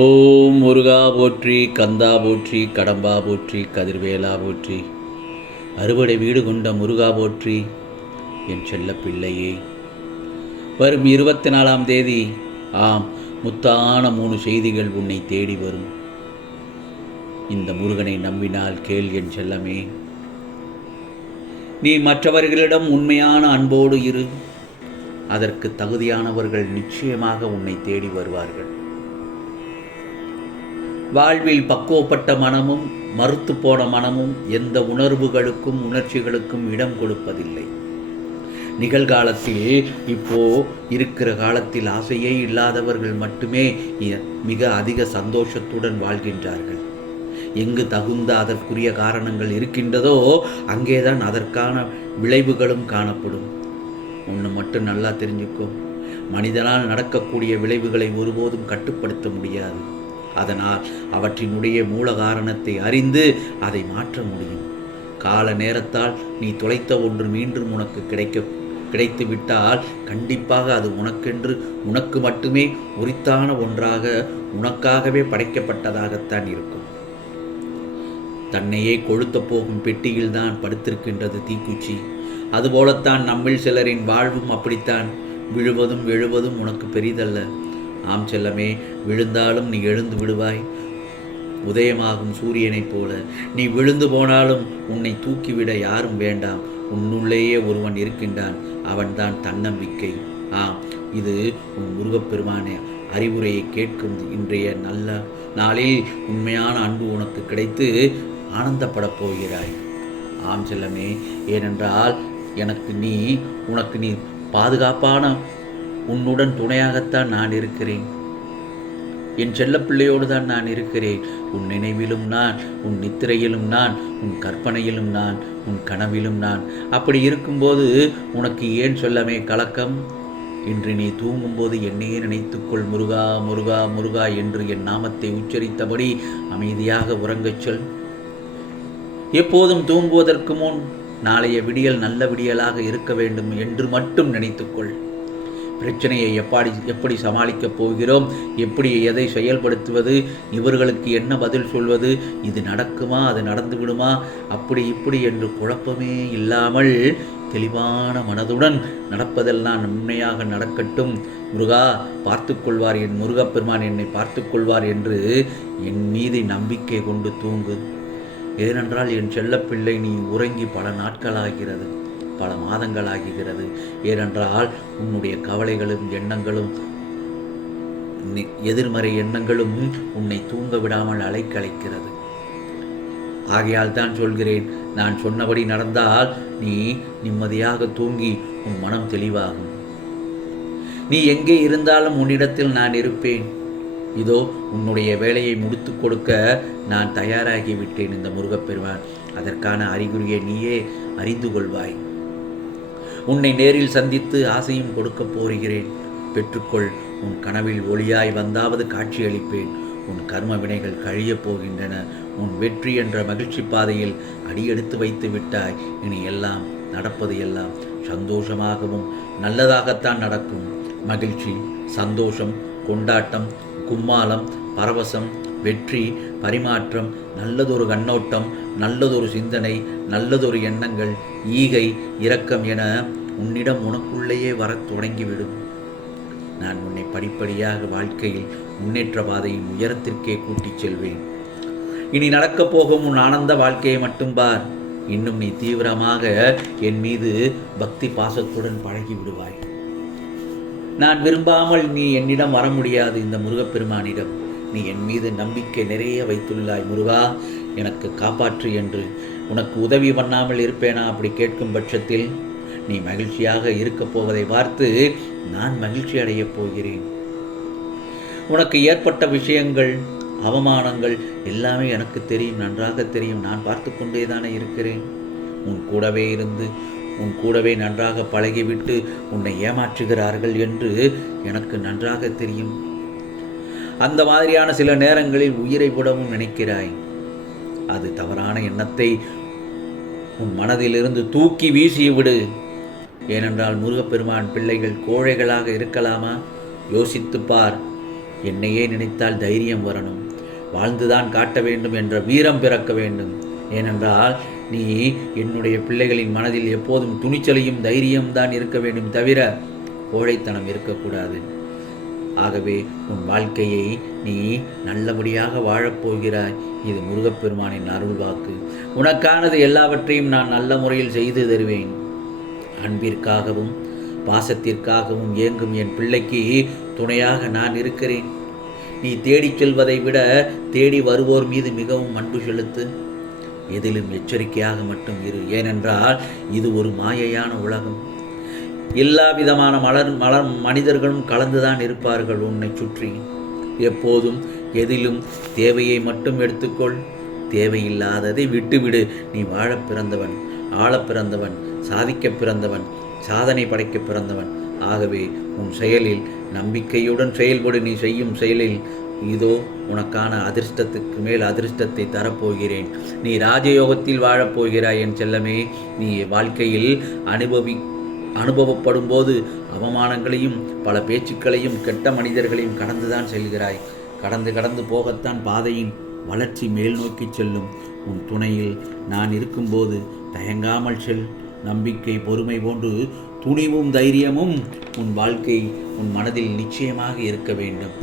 ஓம் முருகா போற்றி கந்தா போற்றி கடம்பா போற்றி கதிர்வேலா போற்றி. அறுவடை வீடு கொண்ட முருகா போற்றி என் செல்ல பிள்ளையே. வரும் இருபத்தி நாலாம் தேதி ஆம் முத்தான மூணு செய்திகள் உன்னை தேடி வரும். இந்த முருகனை நம்பினால் கேள் என் செல்லமே. நீ மற்றவர்களிடம் உண்மையான அன்போடு இரு. அதற்கு தகுதியானவர்கள் நிச்சயமாக உன்னை தேடி வருவார்கள். வாழ்வில் பக்குவப்பட்ட மனமும் மறுத்து போன மனமும் எந்த உணர்வுகளுக்கும் உணர்ச்சிகளுக்கும் இடம் கொடுப்பதில்லை. நிகழ்காலத்தில் இப்போ இருக்கிற காலத்தில் ஆசையே இல்லாதவர்கள் மட்டுமே மிக அதிக சந்தோஷத்துடன் வாழ்கின்றார்கள். எங்கு தகுந்த அதற்குரிய காரணங்கள் இருக்கின்றதோ அங்கேதான் அதற்கான விளைவுகளும் காணப்படும். ஒன்று மட்டும் நல்லா தெரிஞ்சுக்கோ. மனிதனால் நடக்கக்கூடிய விளைவுகளை ஒருபோதும் கட்டுப்படுத்த முடியாது. அதனால் அவற்றினுடைய மூல காரணத்தை அறிந்து அதை மாற்ற முடியும். கால நேரத்தால் நீ தொலைத்த ஒன்று மீண்டும் உனக்கு கிடைக்க கிடைத்து விட்டால் கண்டிப்பாக அது உனக்கென்று உனக்கு மட்டுமே உரித்தான ஒன்றாக உனக்காகவே படைக்கப்பட்டதாகத்தான் இருக்கும். தன்னையே கொழுத்த போகும் பெட்டியில்தான் படுத்திருக்கின்றது தீக்குச்சி. அதுபோலத்தான் நம்மில் சிலரின் வாழ்வும் அப்படித்தான். விழுவதும் எழுவதும் உனக்கு பெரிதல்ல. ஆம் செல்லமே விழுந்தாலும் நீ எழுந்து விடுவாய். உதயமாகும் சூரியனைப் போல நீ விழுந்து போனாலும் உன்னை தூக்கிவிட யாரும் வேண்டாம். உன்னுள்ளேயே ஒருவன் இருக்கின்றான். அவன்தான் தன்னம்பிக்கை. ஆம் இது உன் முருகப்பெருமான அறிவுரையை கேட்கும் இன்றைய நல்ல நாளில் உண்மையான அன்பு உனக்கு கிடைத்து ஆனந்தப்படப் போகிறாய். ஆம் செல்லமே ஏனென்றால் எனக்கு நீ உனக்கு நீ பாதுகாப்பான உன்னுடன் துணையாகத்தான் நான் இருக்கிறேன். என் செல்லப்பிள்ளையோடு தான் நான் இருக்கிறேன். உன் நினைவிலும் நான் உன் நித்திரையிலும் நான் உன் கற்பனையிலும் நான் உன் கனவிலும் நான். அப்படி இருக்கும்போது உனக்கு ஏன் சொல்லமே கலக்கம்? இன்று நீ தூங்கும்போது என்னையே நினைத்துக்கொள் முருகா முருகா முருகா என்று என் நாமத்தை உச்சரித்தபடி அமைதியாக உறங்கச் சொல். எப்போதும் தூங்குவதற்கு முன் நாளைய விடியல் நல்ல விடியலாக இருக்க வேண்டும் என்று மட்டும் நினைத்துக்கொள். பிரச்சனையை எப்படி எப்படி சமாளிக்கப் போகிறோம்? எப்படி எதை செயல்படுத்துவது? இவர்களுக்கு என்ன பதில் சொல்வது? இது நடக்குமா? அது நடந்து விடுமா அப்படி இப்படி என்று குழப்பமே இல்லாமல் தெளிவான மனதுடன் நடப்பதெல்லாம் உண்மையாக நடக்கட்டும். முருகா பார்த்துக்கொள்வார் என் முருகப்பெருமான் என்னை பார்த்துக்கொள்வார் என்று என் மீது நம்பிக்கை கொண்டு தூங்கு. ஏனென்றால் என் செல்லப்பிள்ளை நீ உறங்கி பல நாட்களாகிறது. பல மாதங்களாகிறது ஏனென்றால் உன்னுடைய கவலைகளும் எண்ணங்களும் எதிர்மறை எண்ணங்களும் உன்னை தூங்க விடாமல் அலைக்கழைக்கிறது. ஆகையால் தான் சொல்கிறேன் நான் சொன்னபடி நடந்தால் நீ நிம்மதியாக தூங்கி உன் மனம் தெளிவாகும். நீ எங்கே இருந்தாலும் உன்னிடத்தில் நான் இருப்பேன். இதோ உன்னுடைய வேலையை முடித்துக் கொடுக்க நான் தயாராகி விட்டேன் இந்த முருகப்பெருமான். அதற்கான அறிகுறியை நீயே அறிந்து கொள்வாய். உன்னை நேரில் சந்தித்து ஆசையும் கொடுக்கப் போகிறேன். பெற்றுக்கொள் உன் கனவில் ஒளியாய் வந்தாவது காட்சியளிப்பேன். உன் கர்ம வினைகள் கழியப் போகின்றன. உன் வெற்றி என்ற மகிழ்ச்சி பாதையில் அடியெடுத்து வைத்து விட்டாய். இனி எல்லாம் நடப்பது எல்லாம் சந்தோஷமாகவும் நல்லதாகத்தான் நடக்கும். மகிழ்ச்சி சந்தோஷம் கொண்டாட்டம் கும்மாளம் பரவசம் வெற்றி பரிமாற்றம் நல்லதொரு கண்ணோட்டம் நல்லதொரு சிந்தனை நல்லதொரு எண்ணங்கள் ஈகை இரக்கம் என உன்னிடம் உனக்குள்ளேயே வரத் தொடங்கிவிடும். நான் உன்னை படிப்படியாக வாழ்க்கையில் முன்னேற்ற பாதையின் உயரத்திற்கே கூட்டிச் செல்வேன். இனி நடக்கப் போகும் உன் ஆனந்த வாழ்க்கையை மட்டும் பார். இன்னும் நீ தீவிரமாக என் மீது பக்தி பாசத்துடன் பழகி விடுவாய். நான் விரும்பாமல் நீ என்னிடம் வர முடியாது இந்த முருகப்பெருமானிடம். நீ என் மீது நம்பிக்கை நிறைய வைத்துள்ளாய் முருகா. எனக்கு காப்பாற்று என்று. உனக்கு உதவி பண்ணாமல் இருப்பேனா? அப்படி கேட்கும் பட்சத்தில் நீ மகிழ்ச்சியாக இருக்கப் போவதை பார்த்து நான் மகிழ்ச்சி அடையப் போகிறேன். உனக்கு ஏற்பட்ட விஷயங்கள் அவமானங்கள் எல்லாமே எனக்கு தெரியும் நன்றாக தெரியும். நான் பார்த்து கொண்டே தானே இருக்கிறேன். உன் கூடவே இருந்து உன் கூடவே நன்றாக பழகிவிட்டு உன்னை ஏமாற்றுகிறார்கள் என்று எனக்கு நன்றாக தெரியும். அந்த மாதிரியான சில நேரங்களில் உயிரை விடவும் நினைக்கிறாய். அது தவறான எண்ணத்தை உன் மனதிலிருந்து தூக்கி வீசி விடு. ஏனென்றால் முருகப்பெருமான் பிள்ளைகள் கோழைகளாக இருக்கலாமா? யோசித்துப் பார். என்னையே நினைத்தால் தைரியம் வரணும். வாழ்ந்துதான் காட்ட வேண்டும் என்ற வீரம் பிறக்க வேண்டும். ஏனென்றால் நீ என்னுடைய பிள்ளைகளின் மனதில் எப்போதும் துணிச்சலையும் தைரியம் தான் இருக்க வேண்டும் தவிர கோழைத்தனம் இருக்கக்கூடாது. ஆகவே உன் வாழ்க்கையை நீ நல்லபடியாக வாழப்போகிறாய் இது முருகப்பெருமானின் அருள் வாக்கு. உனக்கானது எல்லாவற்றையும் நான் நல்ல முறையில் செய்து தருவேன். அன்பிற்காகவும் பாசத்திற்காகவும் ஏங்கும் என் பிள்ளைக்கு துணையாக நான் இருக்கிறேன். நீ தேடிச் செல்வதை விட தேடி வருவோர் மீது மிகவும் அன்பு செலுத்து. எதிலும் எச்சரிக்கையாக மட்டும் இரு. ஏனென்றால் இது ஒரு மாயையான உலகம். எல்லா விதமான மலர் மலர் மனிதர்களும் கலந்துதான் இருப்பார்கள் உன்னை சுற்றி. எப்போதும் எதிலும் தேவையை மட்டும் எடுத்துக்கொள். தேவையில்லாததை விட்டுவிடு. நீ வாழ பிறந்தவன் ஆளப் பிறந்தவன் சாதிக்கப் பிறந்தவன் சாதனை படைக்கப் பிறந்தவன். ஆகவே உன் செயலில் நம்பிக்கையுடன் செயல்படு. நீ செய்யும் செயலில் இதோ உனக்கான அதிர்ஷ்டத்துக்கு மேல் அதிர்ஷ்டத்தை தரப்போகிறேன். நீ ராஜயோகத்தில் வாழப்போகிறாய் என் செல்லமே. நீ வாழ்க்கையில் அனுபவி அனுபவப்படும் போது அவமானங்களையும் பல பேச்சுக்களையும் கெட்ட மனிதர்களையும் கடந்துதான் செல்கிறாய். கடந்து கடந்து போகத்தான் பாதையின் வளர்ச்சி மேல் நோக்கி செல்லும். உன் துணையில் நான் இருக்கும்போது தயங்காமல் செல். நம்பிக்கை பொறுமை போன்று துணிவும் தைரியமும் உன் வாழ்க்கை உன் மனதில் நிச்சயமாக இருக்க வேண்டும்.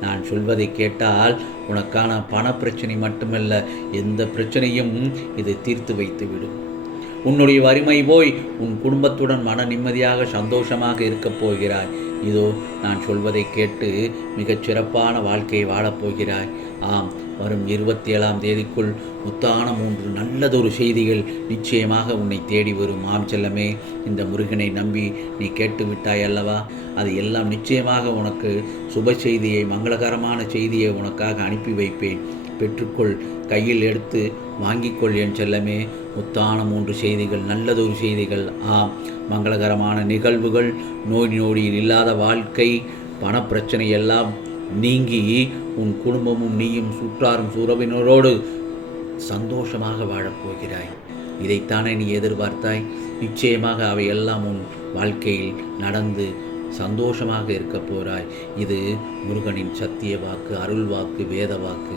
நான் சொல்வதை கேட்டால் உனக்கான பண பிரச்சனை மட்டுமல்ல எந்த பிரச்சனையும் இதை தீர்த்து வைத்துவிடும். உன்னுடைய வறுமை போய் உன் குடும்பத்துடன் மன நிம்மதியாக சந்தோஷமாக இருக்கப் போகிறாய். இதோ நான் சொல்வதை கேட்டு மிகச் சிறப்பான வாழ்க்கையை வாழப்போகிறாய் ஆம் வரும் இருபத்தி ஏழாம் தேதிக்குள் முத்தான மூன்று நல்லதொரு செய்திகள் நிச்சயமாக உன்னை தேடி வரும். ஆம் செல்லமே இந்த முருகனை நம்பி நீ கேட்டு விட்டாய் அல்லவா? அது எல்லாம் நிச்சயமாக உனக்கு சுப செய்தியை மங்களகரமான செய்தியை உனக்காக அனுப்பி வைப்பேன். பெற்றுக்கொள். கையில் எடுத்து வாங்கிக்கொள் என் செல்லமே. முத்தான மூன்று செய்திகள் நல்லதொரு செய்திகள். ஆம் மங்களகரமான நிகழ்வுகள். நோய் நொடியில் இல்லாத வாழ்க்கை பணப்பிரச்சனை எல்லாம் நீங்கி உன் குடும்பமும் நீயும் சுற்றாரும் சூறவினரோடு சந்தோஷமாக வாழப்போகிறாய் இதைத்தானே நீ எதிர்பார்த்தாய்? நிச்சயமாக அவையெல்லாம் உன் வாழ்க்கையில் நடந்து சந்தோஷமாக இருக்கப் போகிறாய் இது முருகனின் சத்திய வாக்கு அருள் வாக்கு வேத வாக்கு.